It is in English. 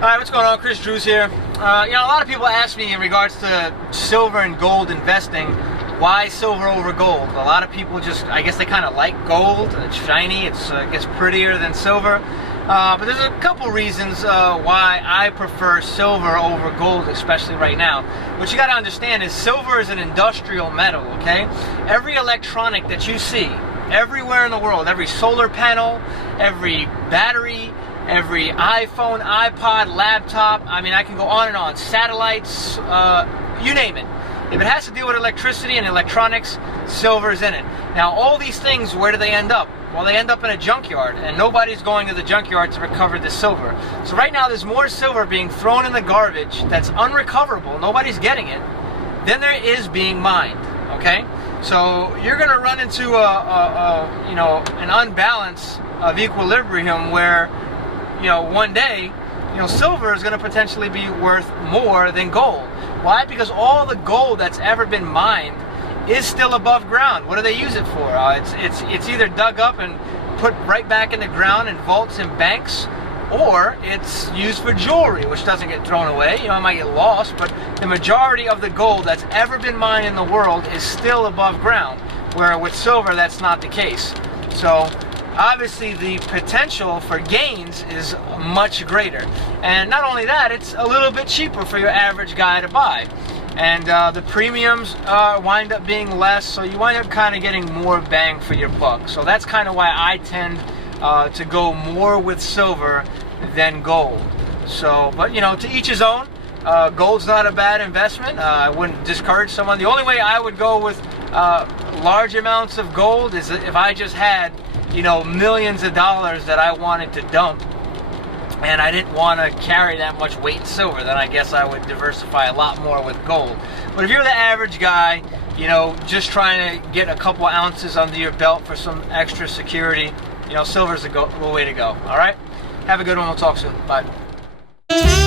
Alright, what's going on? Chris Drews here. A lot of people ask me in regards to silver and gold investing, why silver over gold? A lot of people I guess they kind of like gold. It's shiny, it's I guess prettier than silver. But there's a couple reasons why I prefer silver over gold, especially right now. What you got to understand is silver is an industrial metal, okay? Every electronic that you see, everywhere in the world, every solar panel, every battery, every iPhone, iPod, laptop, I mean, I can go on and on, satellites, you name it. If it has to deal with electricity and electronics, silver's in it. Now, all these things, where do they end up? Well, they end up in a junkyard, and nobody's going to the junkyard to recover the silver. So right now, there's more silver being thrown in the garbage that's unrecoverable, nobody's getting it, than there is being mined, okay? So you're going to run into an unbalance of equilibrium where, one day, silver is going to potentially be worth more than gold. Why? Because all the gold that's ever been mined is still above ground. What do they use it for? It's either dug up and put right back in the ground in vaults and banks, or it's used for jewelry, which doesn't get thrown away. It might get lost, but the majority of the gold that's ever been mined in the world is still above ground, where with silver, that's not the case. So obviously the potential for gains is much greater. And not only that, it's a little bit cheaper for your average guy to buy. And the premiums wind up being less, so you wind up kind of getting more bang for your buck. So that's kind of why I tend to go more with silver than gold. So, but to each his own. Gold's not a bad investment. I wouldn't discourage someone. The only way I would go with large amounts of gold is if I just had millions of dollars that I wanted to dump, and I didn't want to carry that much weight in silver. Then I guess I would diversify a lot more with gold. But if you're the average guy, just trying to get a couple ounces under your belt for some extra security, silver's the way to go. All right, have a good one. We'll talk soon. Bye.